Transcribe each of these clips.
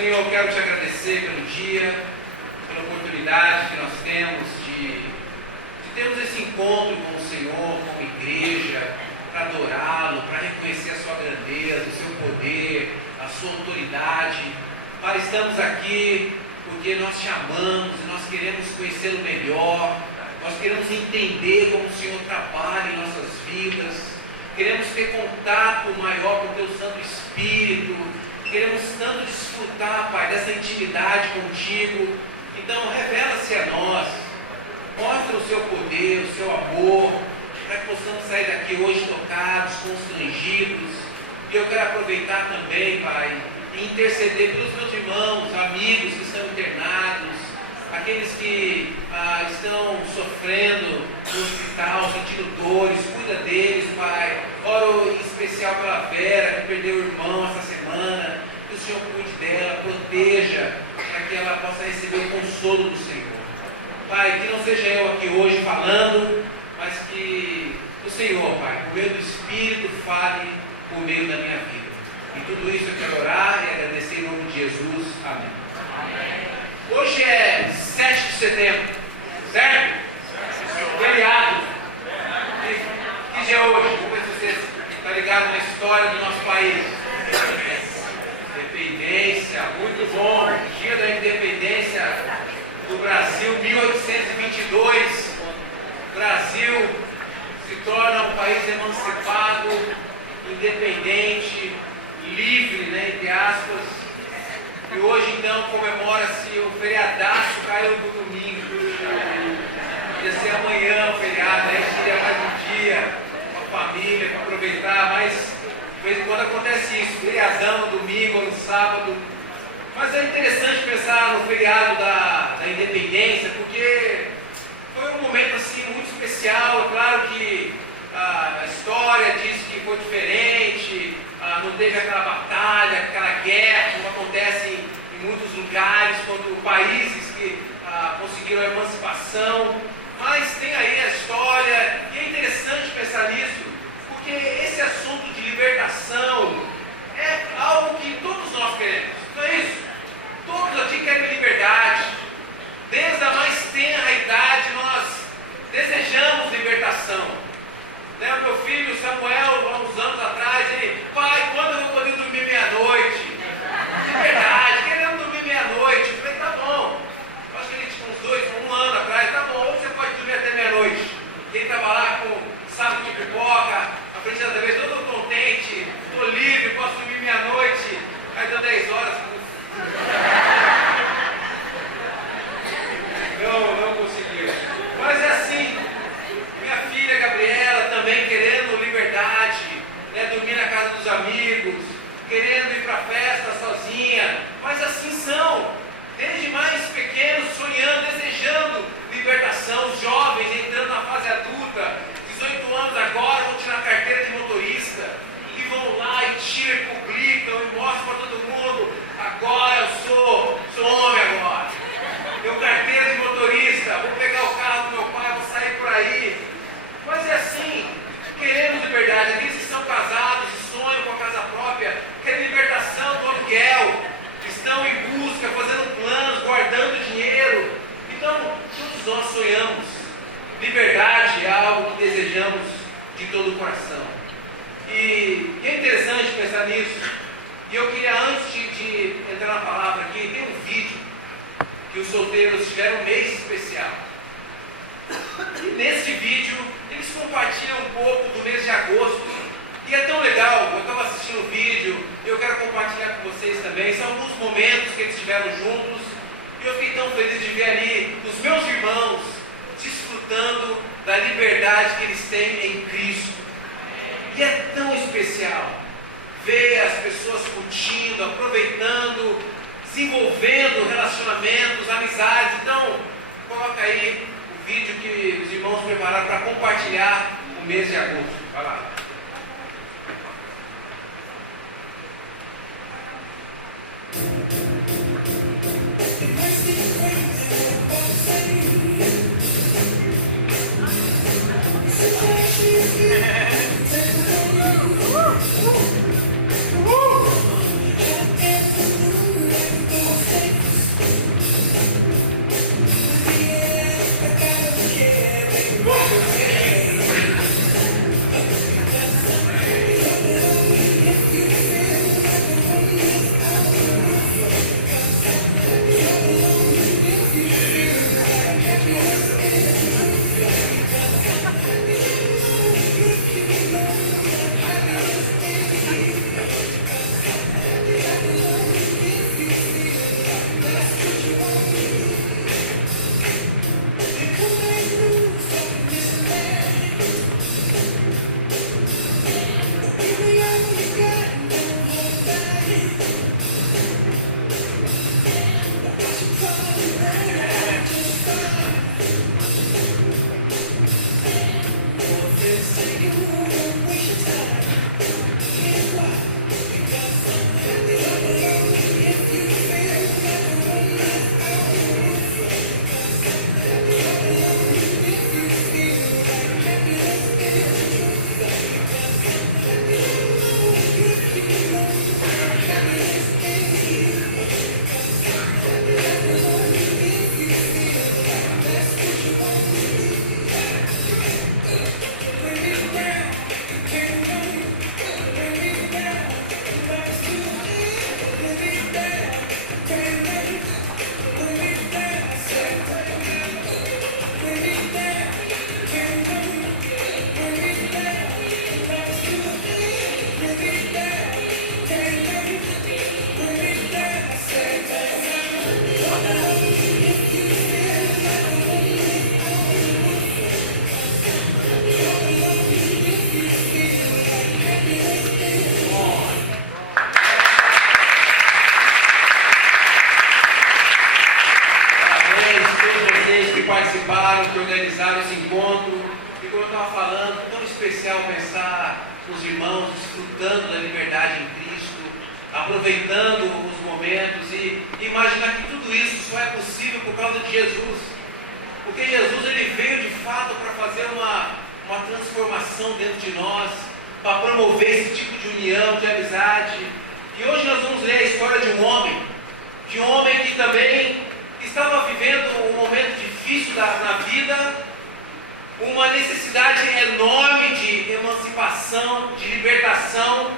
Senhor, eu quero te agradecer pelo dia, pela oportunidade que nós temos de termos esse encontro com o Senhor, como igreja, para adorá-lo, para reconhecer a sua grandeza, o seu poder, a sua autoridade. Pai, estamos aqui porque nós te amamos e nós queremos conhecê-lo melhor, nós queremos entender como o Senhor trabalha em nossas vidas, queremos ter contato maior com o teu Santo Espírito, queremos tanto desfrutar, Pai, dessa intimidade contigo. Então revela-se a nós, mostra o seu poder, o seu amor, para que possamos sair daqui hoje tocados, constrangidos. E eu quero aproveitar também, Pai, e interceder pelos meus irmãos, amigos que estão internados, aqueles que estão sofrendo no hospital, sentindo dores. Cuida deles, Pai. Oro em especial pela Vera, que perdeu o irmão essa semana. Que o Senhor cuide dela, proteja, para que ela possa receber o consolo do Senhor. Pai, que não seja eu aqui hoje falando, mas que o Senhor, Pai, por meio do Espírito, fale por meio da minha vida. E tudo isso eu quero orar e agradecer em nome de Jesus. Amém. Amém. Hoje é 7 de setembro, certo? Feriado. Que dia é hoje? Vamos ver se você está ligado na história do nosso país. Independência, muito bom. Dia da independência do Brasil, 1822. O Brasil se torna um país emancipado, independente, livre, né, entre aspas. E hoje então comemora-se o feriadaço, caiu no domingo. Ia ser amanhã o feriado, aí seria mais um dia com a família, para aproveitar, mas de vez em quando acontece isso, feriadão no domingo ou no sábado. Mas é interessante pensar no feriado da independência, porque foi um momento assim muito especial. É claro que a história diz que foi diferente, não teve aquela batalha, aquela guerra, como acontece em muitos lugares, quando países que conseguiram a emancipação. Mas tem aí a história, e é interessante pensar nisso, porque esse assunto de libertação é algo que todos nós queremos, não é isso? Todos aqui querem liberdade. Desde a mais tenra idade nós desejamos libertação. Né? O meu filho Samuel, há uns anos atrás, ele: pai, quando eu vou poder dormir meia-noite? Liberdade, querendo dormir meia-noite. Eu falei: tá bom. Eu acho que ele tinha uns um ano atrás: tá bom, hoje você pode dormir até meia-noite. E ele estava lá com saco de pipoca, à frente da TV, todo contente, estou livre, posso dormir meia-noite. Aí deu 10 horas. Não conseguiu. Mas é assim. Minha filha Gabriela também querendo liberdade, né? Dormir na casa dos amigos, querendo ir para a festa sozinha. Mas assim são, desde mais pequenos, sonhando, desejando libertação. Os jovens entrando na fase adulta, 18 anos agora, vão tirar a carteira de motorista e vão lá e tiram e publicam e mostram para todo mundo: agora eu sou homem agora. Eu carteira de motorista, vou pegar o carro do meu pai, vou sair por aí. Mas é assim, queremos liberdade. Aqueles que são casados e sonham com a casa própria, querem libertação do aluguel, estão em busca, fazendo planos, guardando dinheiro. Então, todos nós sonhamos. Liberdade é algo que desejamos de todo o coração. E é interessante pensar nisso. E eu queria, antes de entrar na palavra aqui, tem um vídeo que os solteiros tiveram um mês especial. E nesse vídeo eles compartilham um pouco do mês de agosto. E é tão legal, eu estava assistindo o vídeo e eu quero compartilhar com vocês também. São alguns momentos que eles tiveram juntos. E eu fiquei tão feliz de ver ali os meus irmãos desfrutando da liberdade que eles têm em Cristo. E é tão especial ver as pessoas curtindo, aproveitando, desenvolvendo relacionamentos, amizades. Então, coloca aí o vídeo que os irmãos prepararam para compartilhar o mês de agosto. Vai lá. participaram, que organizaram esse encontro. E como eu estava falando, tão especial pensar nos irmãos desfrutando da liberdade em Cristo, aproveitando os momentos e imaginar que tudo isso só é possível por causa de Jesus. Porque Jesus ele veio de fato para fazer uma transformação dentro de nós, para promover esse tipo de união, de amizade. E hoje nós vamos ler a história de um homem que também estava vivendo um momento difícil na vida, uma necessidade enorme de emancipação, de libertação,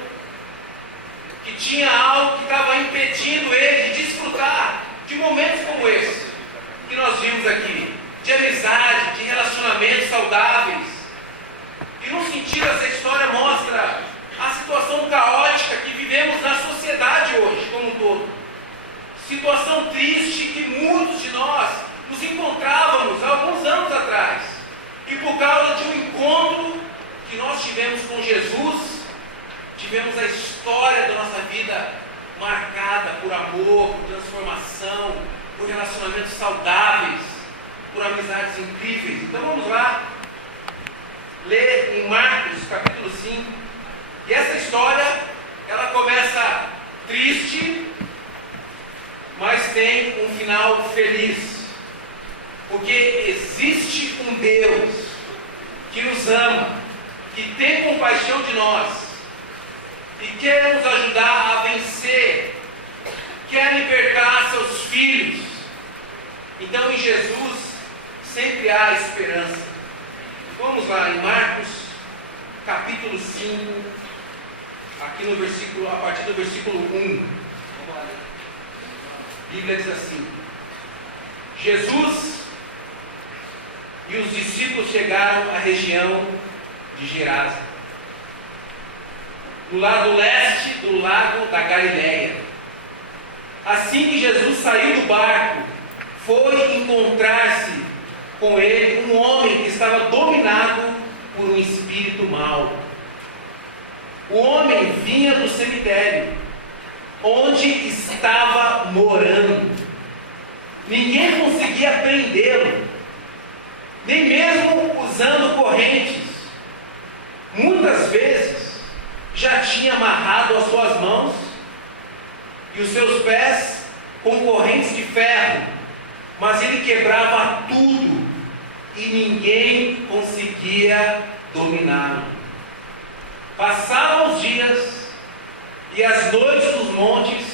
que tinha algo que estava impedindo ele de desfrutar de momentos como esse que nós vimos aqui, de amizade, de relacionamentos saudáveis. E no sentido, essa história mostra a situação caótica que vivemos na sociedade hoje, como um todo. Situação triste que muitos de nós nos encontrávamos há alguns anos atrás. E por causa de um encontro que nós tivemos com Jesus, tivemos a história da nossa vida marcada por amor, por transformação, por relacionamentos saudáveis, por amizades incríveis. Então vamos lá, ler em Marcos capítulo 5. E essa história, ela começa triste, mas tem um final feliz. Porque existe um Deus que nos ama, que tem compaixão de nós e quer nos ajudar a vencer, quer libertar seus filhos. Então em Jesus sempre há esperança. Vamos lá em Marcos capítulo 5, aqui no versículo, a partir do versículo 1. Vamos lá. A Bíblia diz assim: Jesus e os discípulos chegaram à região de Gerasa, do lado leste do lago da Galileia. Assim que Jesus saiu do barco, foi encontrar-se com ele um homem que estava dominado por um espírito mau. O homem vinha do cemitério, onde estava morando. Ninguém conseguia prendê-lo, nem mesmo usando correntes. Muitas vezes já tinha amarrado as suas mãos e os seus pés com correntes de ferro, mas ele quebrava tudo e ninguém conseguia dominá-lo. Passavam os dias e as noites nos montes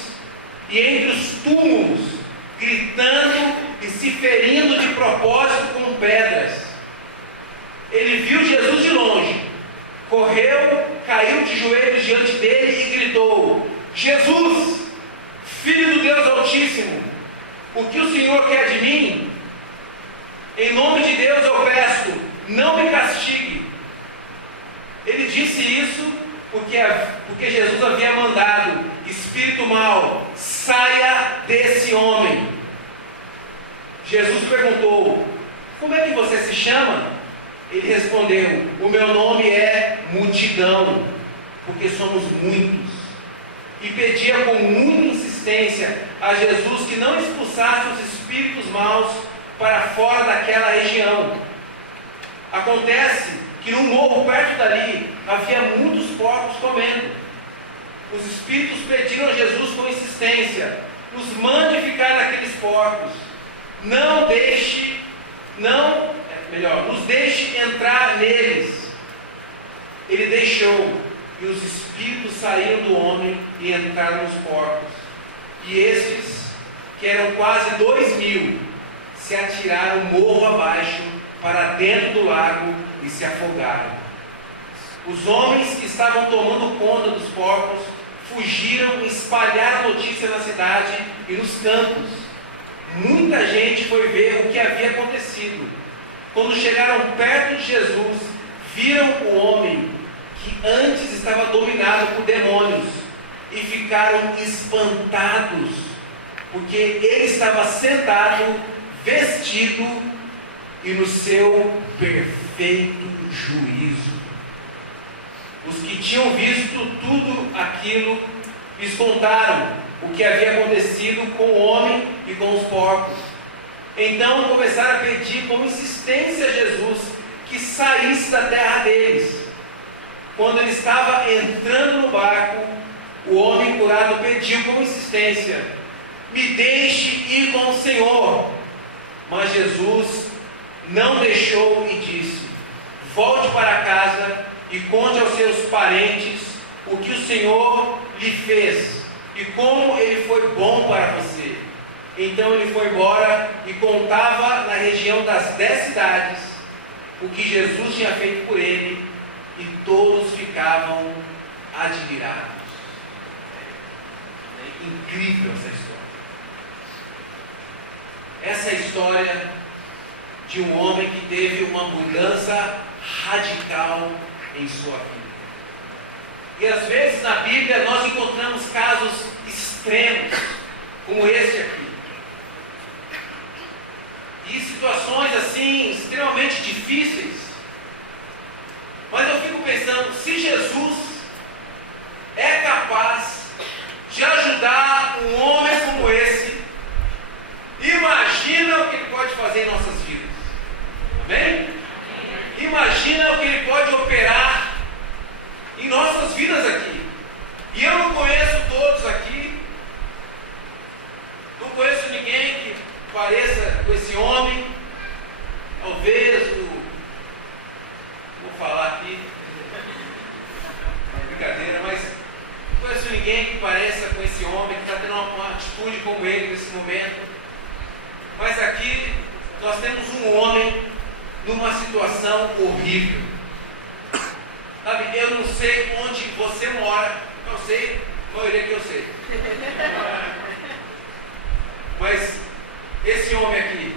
e entre os túmulos, gritando e se ferindo de propósito com pedras. Ele viu Jesus de longe, correu, caiu de joelhos diante dele e gritou: Jesus, Filho do Deus Altíssimo, o que o Senhor quer de mim? Em nome de Deus eu peço, não me castigue. Ele disse isso porque Jesus havia mandado: espírito mau, saia desse homem. Jesus perguntou: como é que você se chama? Ele respondeu: o meu nome é Multidão, porque somos muitos. E pedia com muita insistência a Jesus que não expulsasse os espíritos maus para fora daquela região. Acontece que num morro perto dali havia muitos porcos comendo. Os espíritos pediram a Jesus com insistência: nos mande ficar naqueles porcos, nos deixe entrar neles. Ele deixou, e os espíritos saíram do homem e entraram nos porcos. E estes, que eram quase 2.000, se atiraram morro abaixo para dentro do lago e se afogaram. Os homens que estavam tomando conta dos porcos fugiram e espalharam a notícia na cidade e nos campos. Muita gente foi ver o que havia acontecido. Quando chegaram perto de Jesus, viram o homem que antes estava dominado por demônios e ficaram espantados, porque ele estava sentado, vestido e no seu perfeito juízo. Os que tinham visto tudo aquilo lhes contaram o que havia acontecido com o homem e com os porcos. Então começaram a pedir com insistência a Jesus que saísse da terra deles. Quando ele estava entrando no barco, o homem curado pediu com insistência: me deixe ir com o Senhor. Mas Jesus não deixou e disse: volte para casa e conte aos seus parentes o que o Senhor lhe fez e como ele foi bom para você. Então ele foi embora e contava na região das 10 cidades o que Jesus tinha feito por ele, e todos ficavam admirados. É incrível essa história. Essa é a história de um homem que teve uma mudança radical em sua vida. E às vezes na Bíblia nós encontramos casos extremos, como esse aqui. E situações assim, extremamente difíceis. Mas eu fico pensando, se Jesus é capaz de ajudar um homem como esse, imagina o que ele pode fazer em nossas vidas. Amém? Imagina o que ele pode operar em nossas vidas aqui. E eu não conheço todos aqui, não conheço ninguém que pareça com esse homem. Talvez vou falar aqui, brincadeira, mas não conheço ninguém que pareça com esse homem, que está tendo uma atitude como ele nesse momento. Mas aqui nós temos um homem numa situação horrível. Sabe, eu não sei onde você mora, eu sei, a maioria que eu sei. Mas esse homem aqui,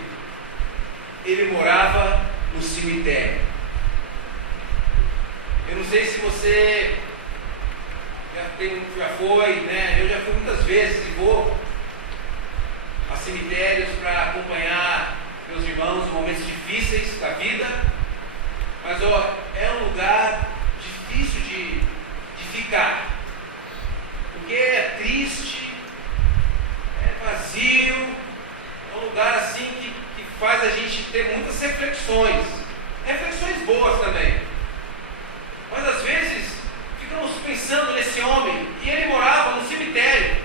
ele morava no cemitério. Eu não sei se você já foi, né? Eu já fui muitas vezes e vou a cemitérios para acompanhar meus irmãos em momentos difíceis da vida. Mas é um lugar difícil de ficar, porque é triste, é vazio, é um lugar assim que faz a gente ter muitas reflexões boas também. Mas às vezes ficamos pensando nesse homem, e ele morava no cemitério.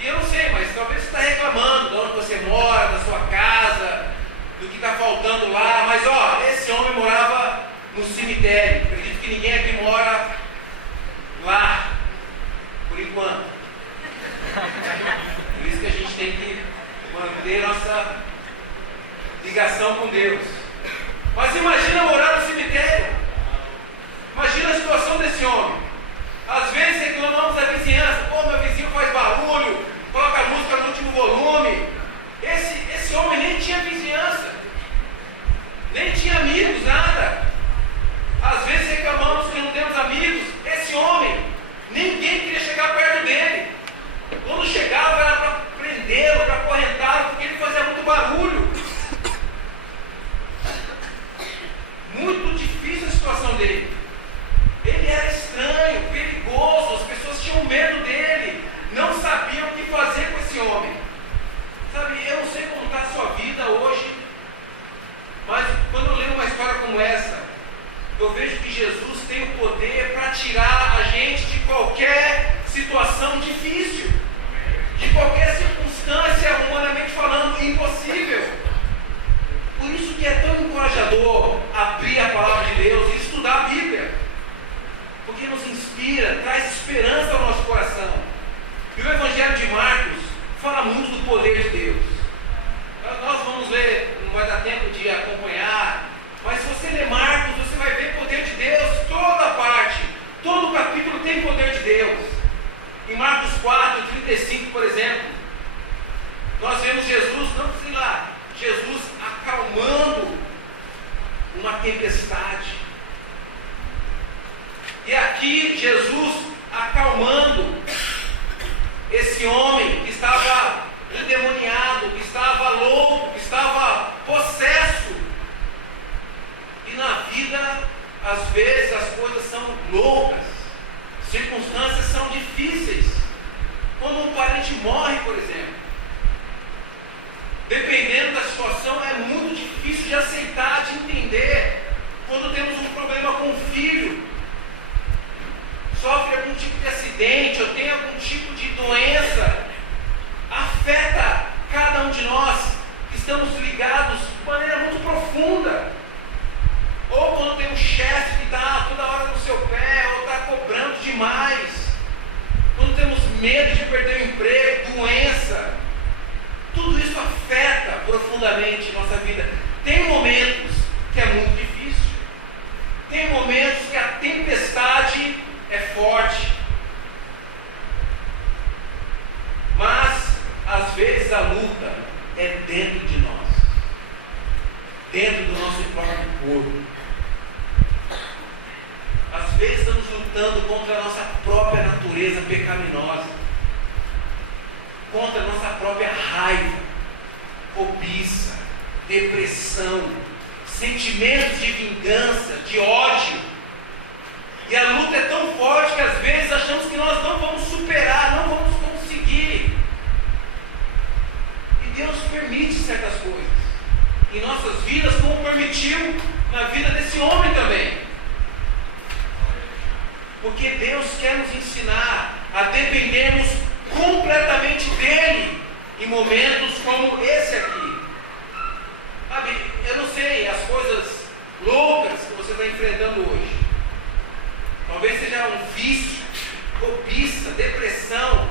E eu não sei, mas talvez você está reclamando de onde você mora, da sua casa, do que está faltando lá. Mas esse homem morava no cemitério. Acredito que ninguém aqui mora lá, por enquanto. Por isso que a gente tem que manter nossa ligação com Deus. Mas imagina morar no cemitério. Imagina a situação desse homem. Às vezes reclamamos da vizinhança. Pô, meu vizinho faz barulho, coloca a música no último volume. Esse homem nem tinha vizinhança, nem tinha amigos, nada. Às vezes reclamamos que não temos amigos. Esse homem, ninguém queria chegar perto dele. Quando chegava era para prendê-lo, para acorrentá-lo, porque ele fazia muito barulho. Muito difícil a situação dele. Ele era estranho, perigoso, as pessoas tinham medo dele, não sabiam o que fazer com esse homem. Sabe, eu não sei como está a sua vida hoje, mas quando eu leio uma história como essa, eu vejo que Jesus tem o poder para tirar a gente de qualquer situação difícil, de qualquer circunstância, humanamente falando, impossível. Por isso que é tão encorajador abrir a palavra de Deus e estudar a Bíblia, porque nos inspira, traz esperança ao nosso coração. E o Evangelho de Marcos fala muito do poder de Deus. Nós vamos ler, não vai dar tempo de acompanhar, mas se você ler Marcos, você vai ver o poder de Deus, toda parte, todo capítulo tem poder de Deus. Em Marcos 4:35, por exemplo, nós vemos Jesus, não sei lá, Jesus acalmando uma tempestade. E aqui Jesus acalmando esse homem que estava endemoniado, que estava louco, que estava possesso. E na vida, às vezes, as coisas são loucas, circunstâncias são difíceis. Quando um parente morre, por exemplo, dependendo da situação doença, afeta cada um de nós que estamos ligados de maneira muito profunda. Ou quando tem um chefe que está toda hora no seu pé, ou está cobrando demais. Quando temos medo de perder o emprego, doença. Tudo isso afeta profundamente nossa vida. Tem momentos que é muito difícil. Tem momentos que a tempestade é forte. Mas, às vezes, a luta é dentro de nós. Dentro do nosso próprio corpo. Às vezes estamos lutando contra a nossa própria natureza pecaminosa, contra a nossa própria raiva, cobiça, depressão, sentimentos de vingança, de ódio. E a luta é tão forte que às vezes achamos que nós não vamos superar, não vamos conseguir. E Deus permite certas coisas em nossas vidas, como permitiu na vida desse homem também. Porque Deus quer nos ensinar a dependermos completamente dEle em momentos como esse aqui. Sabe, eu não sei as coisas loucas que você está enfrentando hoje. Talvez seja um vício, cobiça, depressão.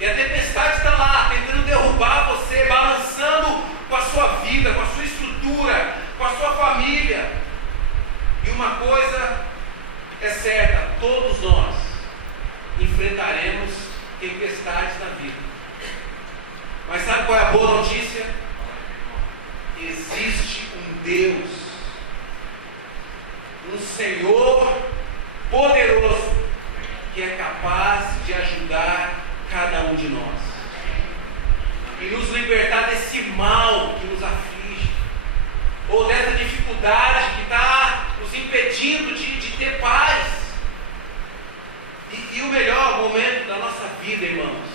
E a tempestade está lá, tentando derrubar você, balançando com a sua vida, com a sua estrutura, com a sua família. E uma coisa é certa, todos nós enfrentaremos tempestades na vida. Mas sabe qual é a boa notícia? Existe um Deus, um Senhor poderoso, que é capaz de ajudar cada um de nós e nos libertar desse mal que nos aflige, ou dessa dificuldade que está nos impedindo de ter paz. E o melhor momento da nossa vida, irmãos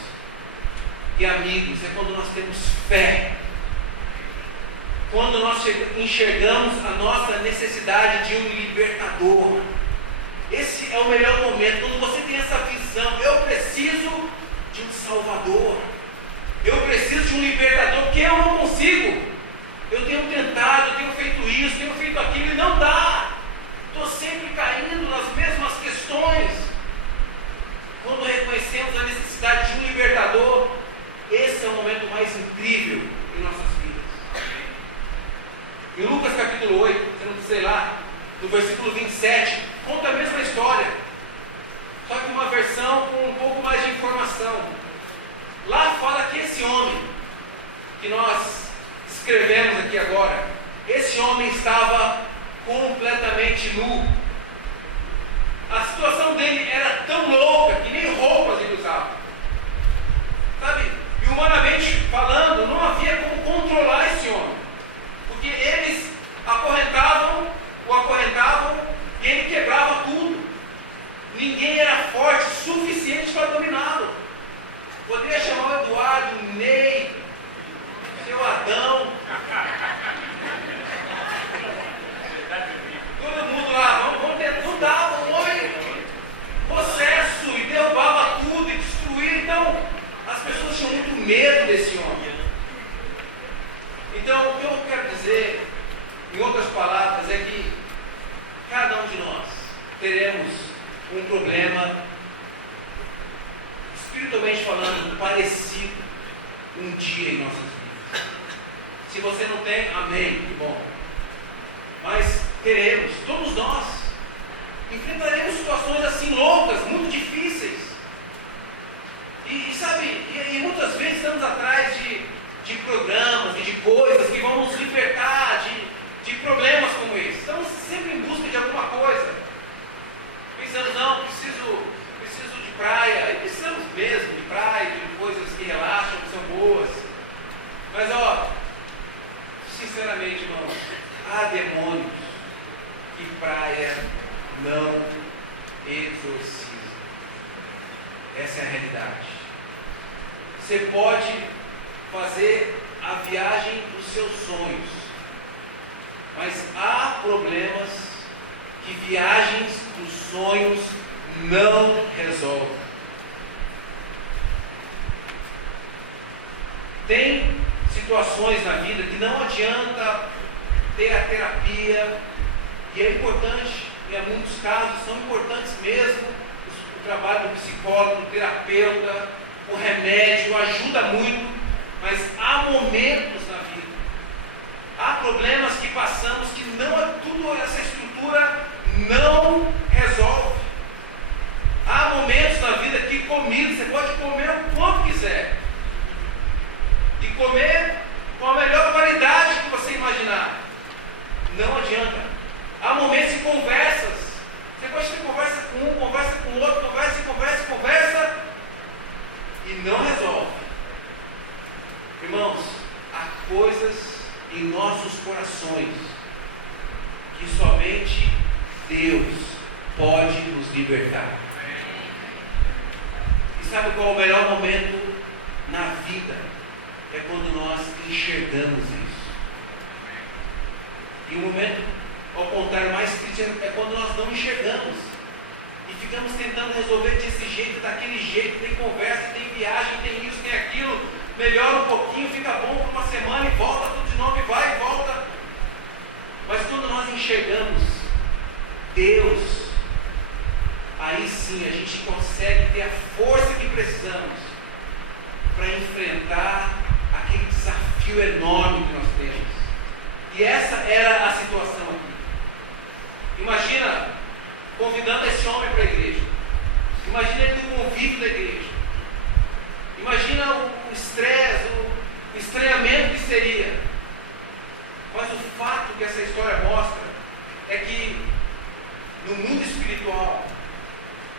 e amigos, é quando nós temos fé, quando nós enxergamos a nossa necessidade de um libertador. Esse é o melhor momento, quando você tem essa visão: eu preciso de um Salvador, eu preciso de um libertador, porque eu não consigo. Eu tenho tentado, eu tenho feito isso, tenho feito aquilo e não dá. Estou sempre caindo nas mesmas questões. Quando reconhecemos a necessidade de um libertador, esse é o momento mais incrível em nossas vidas. Em Lucas capítulo 8, você não precisa ir lá, no versículo 27, conta a mesma história, só que uma versão com um pouco mais de informação. Lá fala que esse homem, que nós escrevemos aqui agora, esse homem estava completamente nu. A situação dele era tão louca que nem roupas ele usava. Sabe? E humanamente falando, não havia como controlar esse homem. Porque eles o acorrentavam e ele quebrava tudo. Ninguém era forte o suficiente para dominá-lo. Poderia chamar o Eduardo, o Ney, o seu Adão. Todo mundo lá, vamos tentar. Não dava, o homem possesso e derrubava tudo e destruía. Então, as pessoas tinham muito medo desse homem. Então, o que eu quero dizer, em outras palavras, é que cada um de nós teremos um problema, espiritualmente falando, parecido um dia em nossas vidas. Se você não tem, amém, que bom. Mas teremos, todos nós, enfrentaremos situações assim loucas, muito difíceis. E sabe, e muitas vezes estamos atrás de programas e de coisas que vão nos libertar de problemas como esse. Estamos sempre em busca de alguma coisa. Pensando, não, preciso de praia. E precisamos mesmo de praia, de coisas que relaxam, que são boas. Mas sinceramente, irmãos, há demônios que praia não exorciza. Essa é a realidade. Você pode fazer a viagem dos seus sonhos, mas há problemas que viagens dos sonhos não resolvem. Tem situações na vida que não adianta ter a terapia, e é importante, em muitos casos são importantes mesmo, o trabalho do psicólogo, do terapeuta, o remédio ajuda muito, mas há momentos na vida, há problemas que passamos que não, tudo essa estrutura não resolve. Há momentos na vida que comida, você pode comer o quanto quiser, e comer com a melhor qualidade que você imaginar, não adianta. Há momentos de conversas, você pode ter conversa com um, conversa com o outro, conversa, e não resolve. Irmãos, há coisas em nossos corações que somente Deus pode nos libertar. E sabe qual é o melhor momento na vida? É quando nós enxergamos isso. E o momento, ao contrário, mais triste é quando nós não enxergamos e ficamos tentando resolver desse jeito, daquele jeito. Tem conversa, tem viagem, tem isso, tem aquilo, melhora um pouquinho, fica bom por uma semana e volta tudo de novo, e vai e volta. Mas quando nós enxergamos Deus, aí sim a gente consegue ter a força que precisamos para enfrentar aquele desafio enorme que nós temos. E essa era a situação aqui. Imagina convidando esse homem para a igreja. Imagina ele no convívio da igreja. Imagina o estresse, o estranhamento que seria. Mas o fato que essa história mostra é que no mundo espiritual,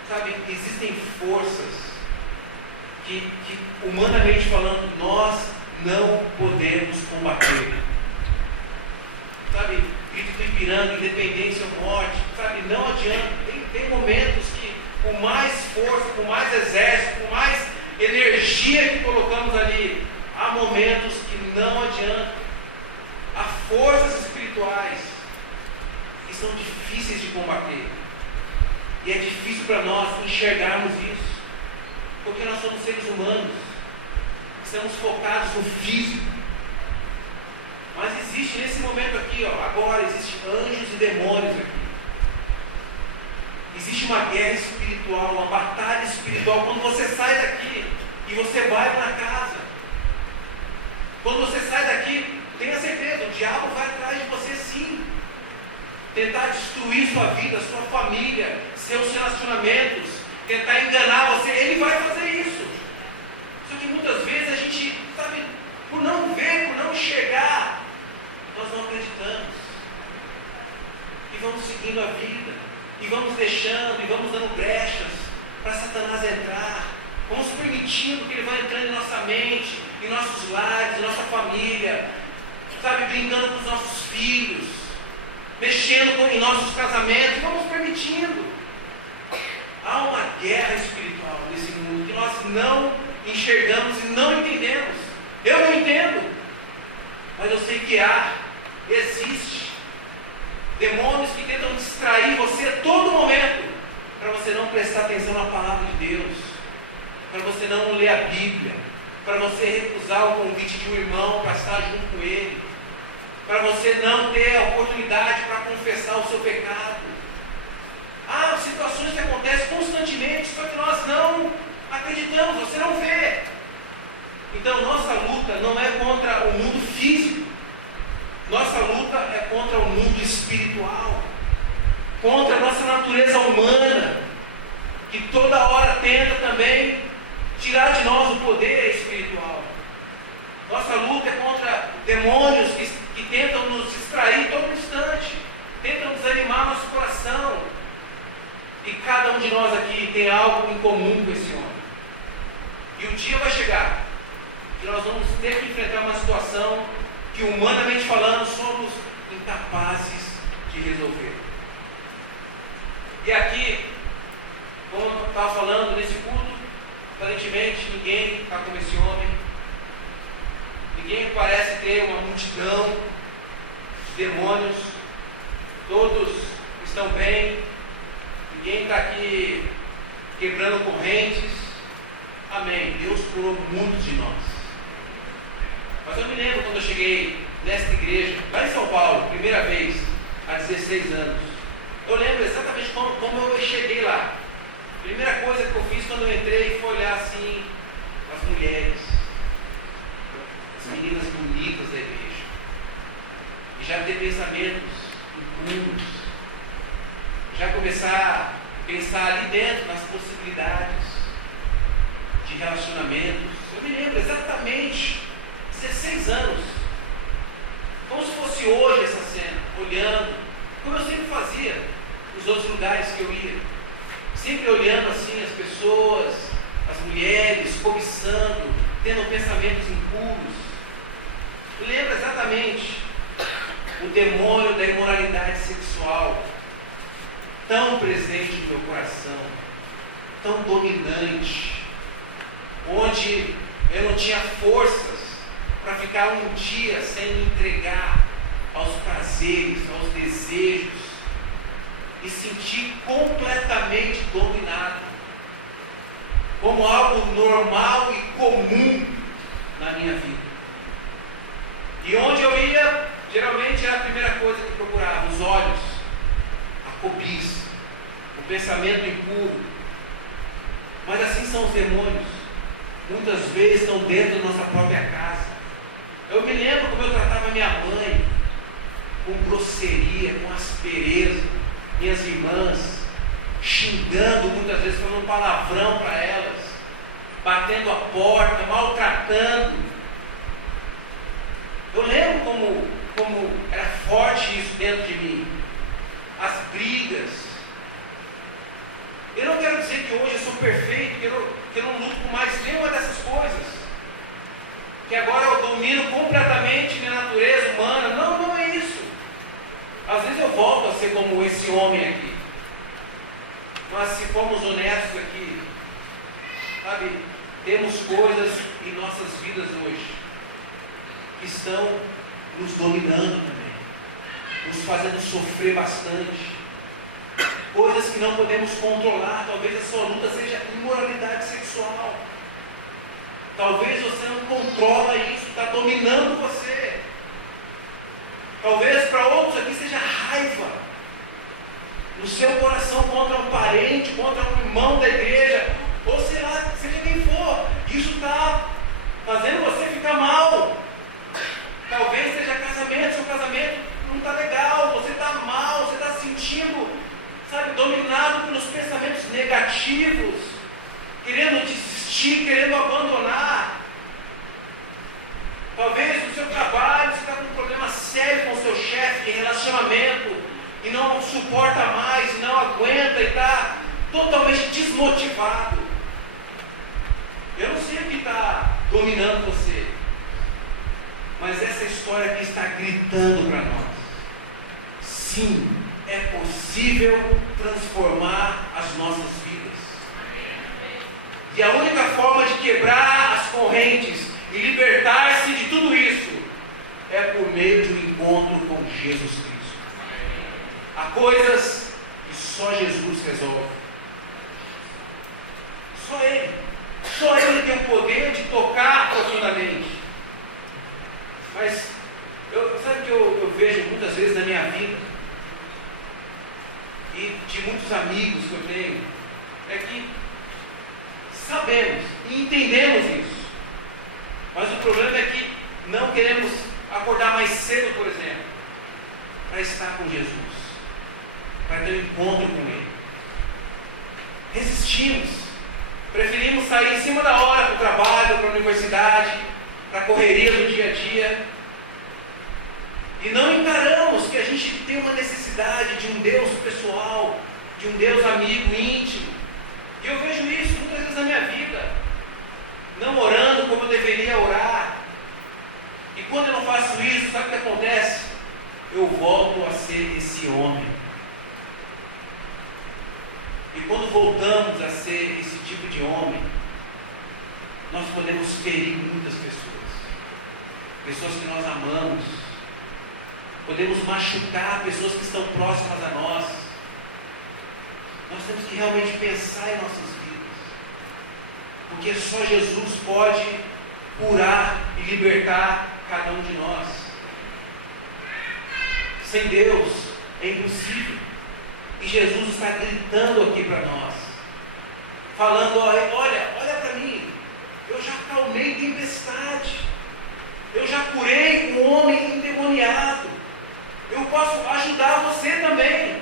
sabe, existem forças que humanamente falando, nós não podemos combater. Sabe, grito do Ipiranga, independência ou morte, sabe, não adianta. Tem momentos que, com mais força, com mais exército, com mais energia que colocamos ali, há momentos que não adianta. Há forças espirituais que são difíceis de combater. E é difícil para nós enxergarmos isso, porque nós somos seres humanos, estamos focados no físico. Mas existe nesse momento aqui, agora, existem anjos e demônios aqui. Existe uma guerra espiritual, uma batalha espiritual. Quando você sai daqui e você vai para casa, quando você sai daqui, tenha certeza, o diabo vai atrás de você sim. Tentar destruir sua vida, sua família, seus relacionamentos, tentar enganar você, ele vai fazer isso. Só que muitas vezes a gente, sabe, por não ver, por não enxergar, nós não acreditamos. E vamos seguindo a vida, e vamos deixando, e vamos dando brechas para Satanás entrar. Vamos permitindo que ele vá entrando em nossa mente, em nossos lares, em nossa família, sabe, brincando com os nossos filhos, mexendo em nossos casamentos, vamos permitindo. Há uma guerra espiritual nesse mundo que nós não enxergamos e não entendemos. Eu não entendo, mas eu sei que existe demônios que tentam distrair você a todo momento, para você não prestar atenção na palavra de Deus, para você não ler a Bíblia, para você recusar o convite de um irmão para estar junto com ele, para você não ter a oportunidade para confessar o seu pecado. Há situações que acontecem constantemente, só que nós não acreditamos, você não vê. Então nossa luta não é contra o mundo físico, nossa luta é contra o mundo espiritual, contra a nossa natureza humana, que toda hora tenta também tirar de nós o poder espiritual. Nossa luta é contra demônios que tentam nos distrair todo instante, tentam desanimar nosso coração. E cada um de nós aqui tem algo em comum com esse homem. E o dia vai chegar que nós vamos ter que enfrentar uma situação que, humanamente falando, somos incapazes de resolver. E aqui, como eu estava falando nesse culto, aparentemente ninguém está como esse homem. Ninguém parece ter uma multidão de demônios. Todos estão bem. Ninguém está aqui quebrando correntes. Amém. Deus curou muitos de nós. quando eu cheguei nesta igreja, lá em São Paulo, primeira vez, há 16 anos. Eu lembro exatamente como eu cheguei lá. Primeira coisa que eu fiz quando eu entrei foi olhar assim as mulheres, as meninas bonitas da igreja, e já ter pensamentos impuros, já começar a pensar ali dentro nas possibilidades de relacionamentos. Eu me lembro exatamente, 16 anos, como se fosse hoje essa cena, olhando, como eu sempre fazia nos outros lugares que eu ia, sempre olhando assim as pessoas, as mulheres, cobiçando, tendo pensamentos impuros. Eu lembro exatamente o demônio da imoralidade sexual, tão presente no meu coração, tão dominante, onde eu não tinha forças para ficar um dia sem me entregar aos prazeres, aos desejos, e sentir completamente dominado, como algo normal e comum na minha vida. E onde eu ia, geralmente era a primeira coisa que eu procurava: os olhos, a cobiça, o pensamento impuro. Mas assim são os demônios, muitas vezes estão dentro da nossa própria casa. Eu me lembro como eu tratava minha mãe, com grosseria, com aspereza, minhas irmãs, xingando muitas vezes, falando palavrão para elas, batendo a porta, maltratando. Eu lembro como era forte isso dentro de mim, as brigas. Eu não quero dizer que hoje eu sou perfeito, que eu não luto com mais nenhuma dessas coisas, que agora eu domino completamente minha natureza humana. Não, não é isso. Às vezes eu volto a ser como esse homem aqui, mas se formos honestos aqui, sabe, temos coisas em nossas vidas hoje que estão nos dominando também, nos fazendo sofrer bastante, coisas que não podemos controlar. Talvez a sua luta seja imoralidade sexual, talvez você não controla isso, está dominando você. Talvez para outros aqui seja raiva no seu coração contra um parente, contra um irmão da igreja, ou sei lá, seja quem for. Isso está fazendo você ficar mal. Talvez seja casamento, seu casamento não está legal, você está mal, você está se sentindo, sabe, dominado pelos pensamentos negativos, querendo desistir, querendo abandonar. Talvez no seu trabalho você está com um problema sério com o seu chefe, em relacionamento, e não suporta mais, e não aguenta, e está totalmente desmotivado. Eu não sei o que está dominando você, mas essa história aqui está gritando para nós: sim, é possível transformar as nossas vidas. E a única forma de quebrar as correntes e libertar-se de tudo isso é por meio de um encontro com Jesus Cristo. Há coisas que só Jesus resolve. Só Ele tem o poder de tocar profundamente. Mas, sabe o que eu vejo muitas vezes na minha vida, e de muitos amigos que eu tenho, é que sabemos e entendemos isso, mas o problema é que não queremos acordar mais cedo, por exemplo, para estar com Jesus, para ter um encontro com Ele. Resistimos, preferimos sair em cima da hora para o trabalho, para a universidade, para a correria do dia a dia, e não encaramos que a gente tem uma necessidade de um Deus pessoal, de um Deus amigo, íntimo. E eu vejo isso muitas vezes na minha vida, não orando como eu deveria orar. E quando eu não faço isso, sabe o que acontece? Eu volto a ser esse homem. E quando voltamos a ser esse tipo de homem, nós podemos ferir muitas pessoas que nós amamos, podemos machucar pessoas que estão próximas a nós. Nós temos que realmente pensar em nossas vidas, porque só Jesus pode curar e libertar cada um de nós. Sem Deus é impossível. E Jesus está gritando aqui para nós, falando: olha para mim, eu já acalmei tempestade, eu já curei um homem endemoniado, eu posso ajudar você também.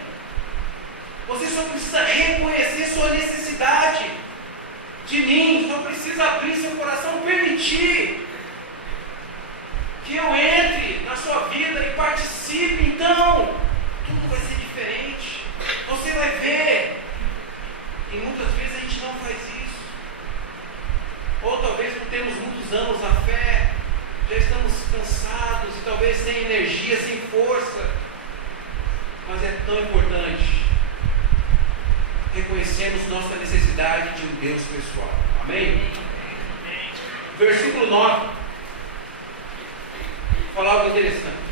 Você só precisa reconhecer sua necessidade de mim, só precisa abrir seu coração, permitir que eu entre na sua vida e participe. Então tudo vai ser diferente, você vai ver. E muitas vezes a gente não faz isso, ou talvez não temos muitos anos na fé, já estamos cansados e talvez sem energia, sem força. Mas é tão importante reconhecermos nossa necessidade de um Deus pessoal. Amém? Versículo 9 fala algo interessante.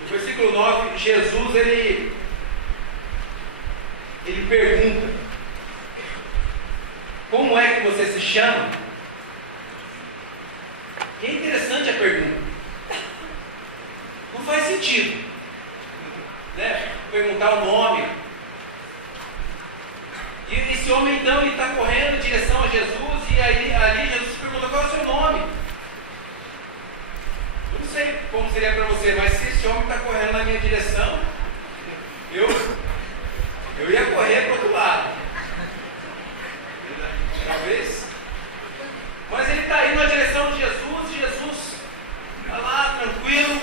No versículo 9, Jesus ele pergunta: como é que você se chama? E é interessante a pergunta. Não faz sentido, né? Perguntar o nome. E esse homem então ele está correndo em direção a Jesus, e aí ali Jesus pergunta: qual é o seu nome? Eu não sei como seria para você, mas se esse homem está correndo na minha direção, eu ia correr para o outro lado. Talvez. Mas ele está indo na direção de Jesus, e Jesus está lá tranquilo,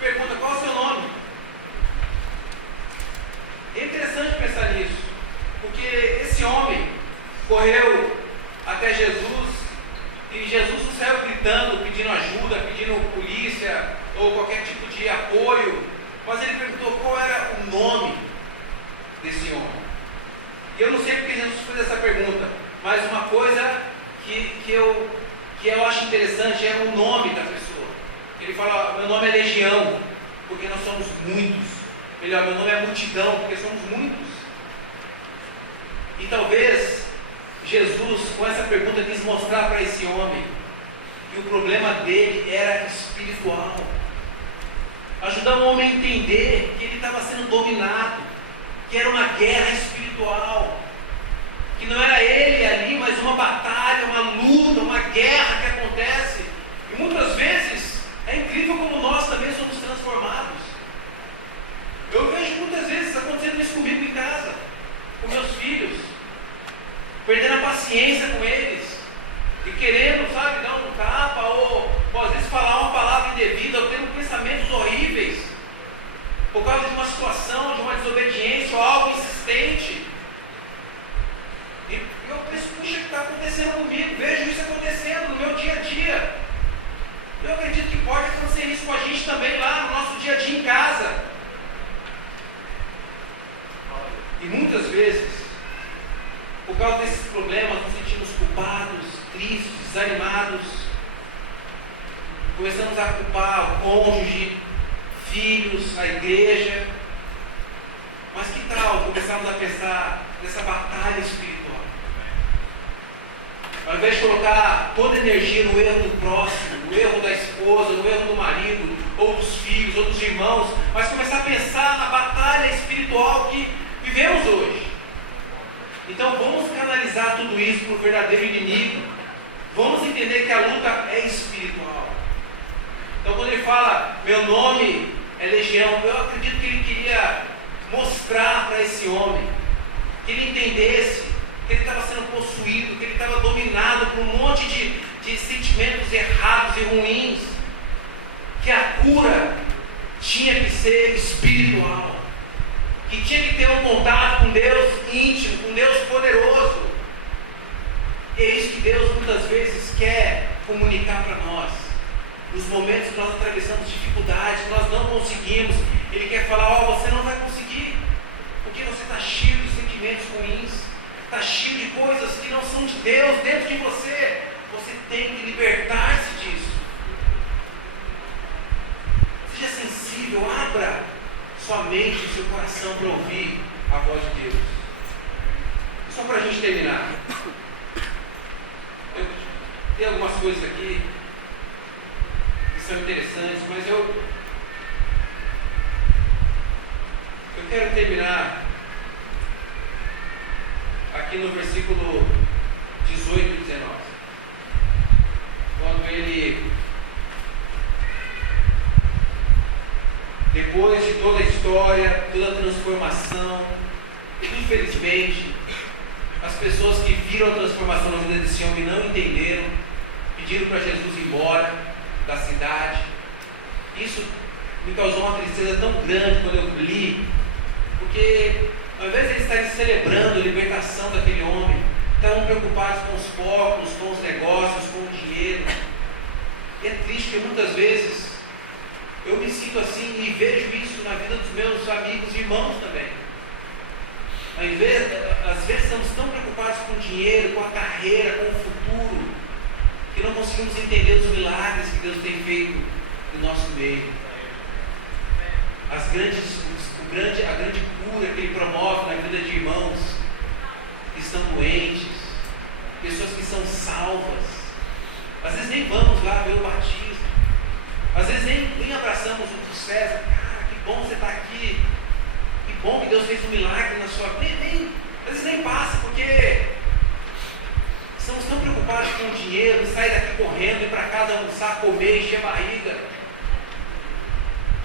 pergunta: qual é o seu nome? É interessante pensar nisso, porque esse homem correu até Jesus, e Jesus não saiu gritando, pedindo ajuda, pedindo polícia ou qualquer tipo de apoio, mas ele perguntou qual era o nome desse homem. E eu não sei porque Jesus fez essa pergunta, mas uma coisa que eu acho interessante é o nome da pessoa. Ele fala: meu nome é Legião, porque nós somos muitos. Melhor, meu nome é Multidão, porque somos muitos. E talvez Jesus, com essa pergunta, quis mostrar para esse homem que o problema dele era espiritual. Ajudar o homem a entender que ele estava sendo dominado, que era uma guerra espiritual, que não era ele ali, mas uma batalha, uma luta, uma guerra que acontece. E muitas vezes é incrível como nós também somos transformados. Eu vejo muitas vezes acontecendo isso comigo em casa, com meus filhos, perdendo a paciência com eles e querendo, sabe, dar um tapa ou às vezes falar uma palavra indevida, ou tendo pensamentos horríveis por causa de uma situação, de uma desobediência ou algo insistente. E eu penso: puxa, o que está acontecendo comigo? Vejo isso acontecendo no meu dia a dia. Eu acredito que pode acontecer isso com a gente também lá no nosso dia a dia em casa. E muitas vezes, por causa desses problemas, nos sentimos culpados, tristes, desanimados. Começamos a culpar o cônjuge, filhos, a igreja. Mas que tal começarmos a pensar nessa batalha espiritual? Ao invés de colocar toda a energia no erro do próximo, no erro da esposa, no erro do marido, ou dos filhos, ou dos irmãos, mas começar a pensar na batalha espiritual que vivemos hoje. Então vamos canalizar tudo isso para o verdadeiro inimigo. Vamos entender que a luta é espiritual. Então quando ele fala: meu nome é Legião, eu acredito que ele queria mostrar para esse homem, que ele entendesse que ele estava sendo possuído, que ele estava dominado por um monte de sentimentos errados e ruins, que a cura tinha que ser espiritual, que tinha que ter um contato com Deus íntimo, com Deus poderoso. E é isso que Deus muitas vezes quer comunicar para nós. Nos momentos que nós atravessamos dificuldades, que nós não conseguimos, Ele quer falar: você não vai conseguir, porque você está cheio de sentimentos ruins, está cheio de coisas que não são de Deus dentro de você. Você tem que libertar-se disso. Seja sensível, abra sua mente e seu coração para ouvir a voz de Deus. para a gente terminar. Tem algumas coisas aqui que são interessantes, mas eu quero terminar aqui no versículo 18 e 19. Quando ele, depois de toda a história, toda a transformação, infelizmente, as pessoas que viram a transformação na vida desse homem não entenderam, pediram para Jesus ir embora da cidade. Isso me causou uma tristeza tão grande quando eu li, porque ao invés de eles estarem celebrando a libertação daquele homem, estavam preocupados com os focos, com os negócios, com o dinheiro. E é triste que muitas vezes eu me sinto assim e vejo isso na vida dos meus amigos e irmãos também. Às vezes estamos tão preocupados com o dinheiro, com a carreira, com o futuro, que não conseguimos entender os milagres que Deus tem feito no nosso meio. A grande cura que Ele promove na vida de irmãos que estão doentes, pessoas que são salvas. Às vezes nem vamos lá ver o batismo, às vezes nem abraçamos o César. Cara, que bom você estar aqui, que bom que Deus fez um milagre na sua vida. Às vezes nem passa, porque estamos tão preocupados com o dinheiro, em sair daqui correndo, ir para casa almoçar, comer, encher a barriga,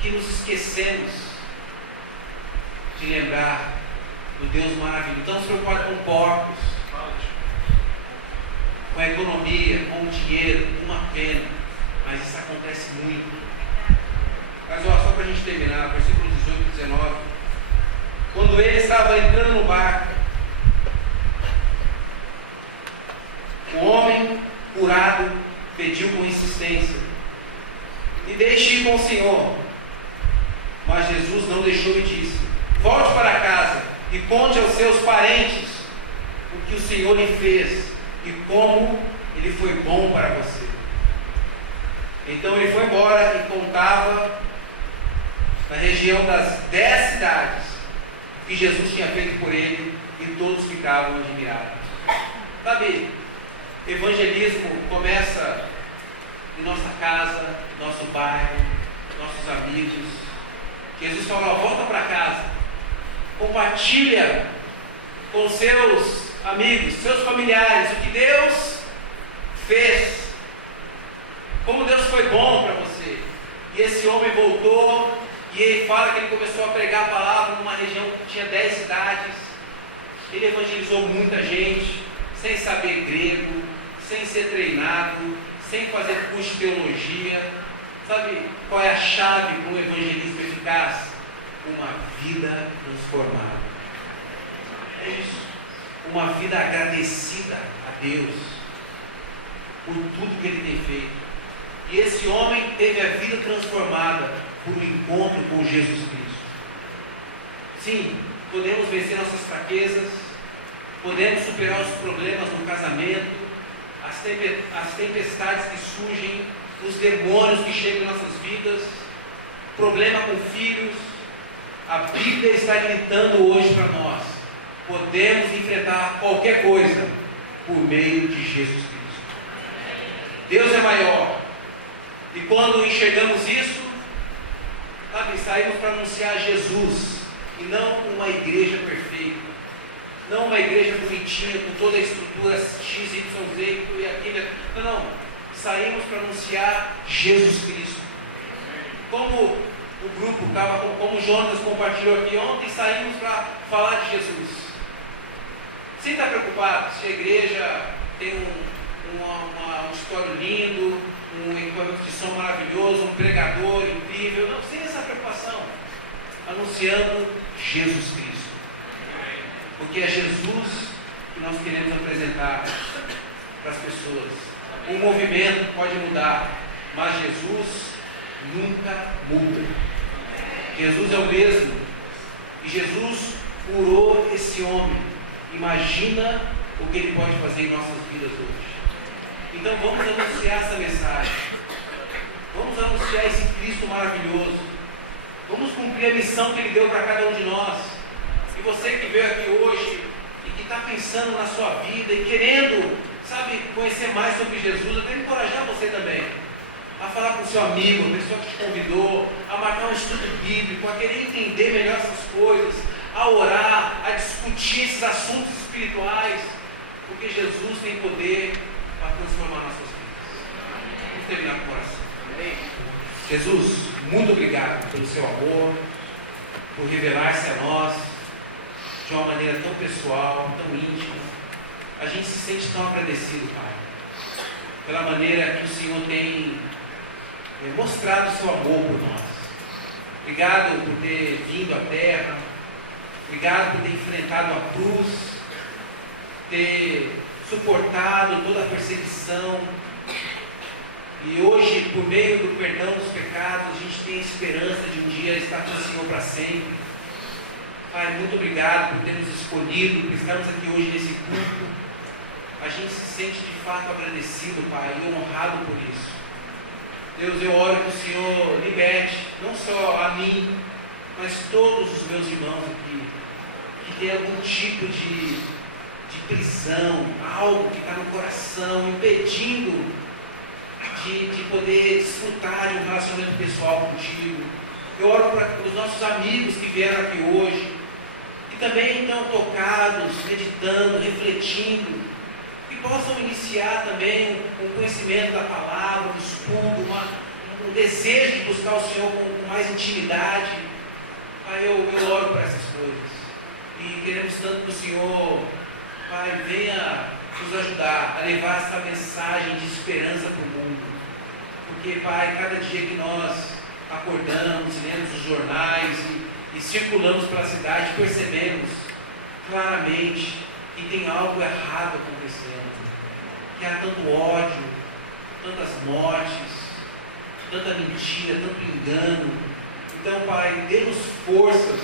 que nos esquecemos de lembrar do Deus maravilhoso. Estamos preocupados com porcos, com a economia, com o dinheiro, uma pena, mas isso acontece muito. Mas só para a gente terminar, versículo 18 e 19. Quando ele estava entrando no barco, o homem curado pediu com insistência: me deixe ir com o Senhor. Mas Jesus não deixou e disse: volte para casa e conte aos seus parentes o que o Senhor lhe fez e como Ele foi bom para você. Então ele foi embora e contava na região das 10 cidades que Jesus tinha feito por ele, e todos ficavam admirados. Sabe, evangelismo começa em nossa casa, em nosso bairro, nossos amigos. Jesus fala: volta para casa, compartilha com seus amigos, seus familiares, o que Deus fez, como Deus foi bom para você. E esse homem voltou, e ele fala que ele começou a pregar a palavra numa região que tinha 10 cidades. Ele evangelizou muita gente, sem saber grego, sem ser treinado, sem fazer curso de teologia. Sabe qual é a chave para um evangelismo eficaz? Uma vida transformada. É isso. Uma vida agradecida a Deus por tudo que Ele tem feito. E esse homem teve a vida transformada por um encontro com Jesus Cristo. Sim, podemos vencer nossas fraquezas, podemos superar os problemas no casamento, as tempestades que surgem, os demônios que chegam em nossas vidas, problema com filhos. A Bíblia está gritando hoje para nós: podemos enfrentar qualquer coisa por meio de Jesus Cristo. Deus é maior. E quando enxergamos isso, sabe, saímos para anunciar Jesus, e não uma igreja perfeita, não uma igreja bonitinha, com toda a estrutura X, Y, Z e aquilo. Não. Saímos para anunciar Jesus Cristo. Como o grupo, como o Jonas compartilhou aqui ontem, saímos para falar de Jesus. Sem estar preocupado se a igreja tem um auditório lindo, um equipamento de som maravilhoso, um pregador incrível. Não, sem essa preocupação. Anunciando Jesus Cristo. Porque é Jesus que nós queremos apresentar para as pessoas. O movimento pode mudar, mas Jesus nunca muda. Jesus é o mesmo. E Jesus curou esse homem. Imagina o que Ele pode fazer em nossas vidas hoje. Então vamos anunciar essa mensagem. Vamos anunciar esse Cristo maravilhoso. Vamos cumprir a missão que Ele deu para cada um de nós. E você que veio aqui hoje e que está pensando na sua vida e querendo, sabe, conhecer mais sobre Jesus, eu quero encorajar você também a falar com seu amigo, a pessoa que te convidou, a marcar um estudo bíblico, a querer entender melhor essas coisas, a orar, a discutir esses assuntos espirituais, porque Jesus tem poder para transformar nossas vidas. Vamos terminar com oração. Jesus, muito obrigado pelo seu amor, por revelar-se a nós de uma maneira tão pessoal, tão íntima. A gente se sente tão agradecido, Pai, pela maneira que o Senhor tem mostrado o seu amor por nós. Obrigado por ter vindo à terra, obrigado por ter enfrentado a cruz, ter suportado toda a perseguição, e hoje, por meio do perdão dos pecados, a gente tem a esperança de um dia estar com o Senhor para sempre. Pai, muito obrigado por ter nos escolhido, por estarmos aqui hoje nesse culto. A gente se sente de fato agradecido, Pai, e honrado por isso. Deus, eu oro que o Senhor liberte, não só a mim, mas todos os meus irmãos aqui, que tem algum tipo de prisão, algo que está no coração, impedindo de poder desfrutar de um relacionamento pessoal contigo. Eu oro para os nossos amigos que vieram aqui hoje, que também estão tocados, meditando, refletindo, que possam iniciar também um conhecimento da palavra, um estudo, um desejo de buscar o Senhor com mais intimidade. Pai, eu oro para essas coisas, e queremos tanto que o Senhor, Pai, venha nos ajudar a levar essa mensagem de esperança para o mundo. Porque, Pai, cada dia que nós acordamos, lemos os jornais e circulamos pela cidade, percebemos claramente que tem algo errado acontecendo, que há tanto ódio, tantas mortes, tanta mentira, tanto engano. Então, Pai, dê-nos forças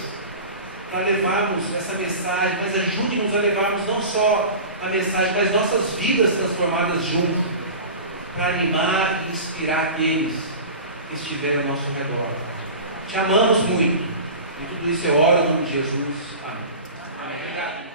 para levarmos essa mensagem, mas ajude-nos a levarmos não só a mensagem, mas nossas vidas transformadas junto, para animar e inspirar aqueles que estiverem ao nosso redor. Te amamos muito, e tudo isso eu oro em nome de Jesus. Amém. Amém. Obrigado.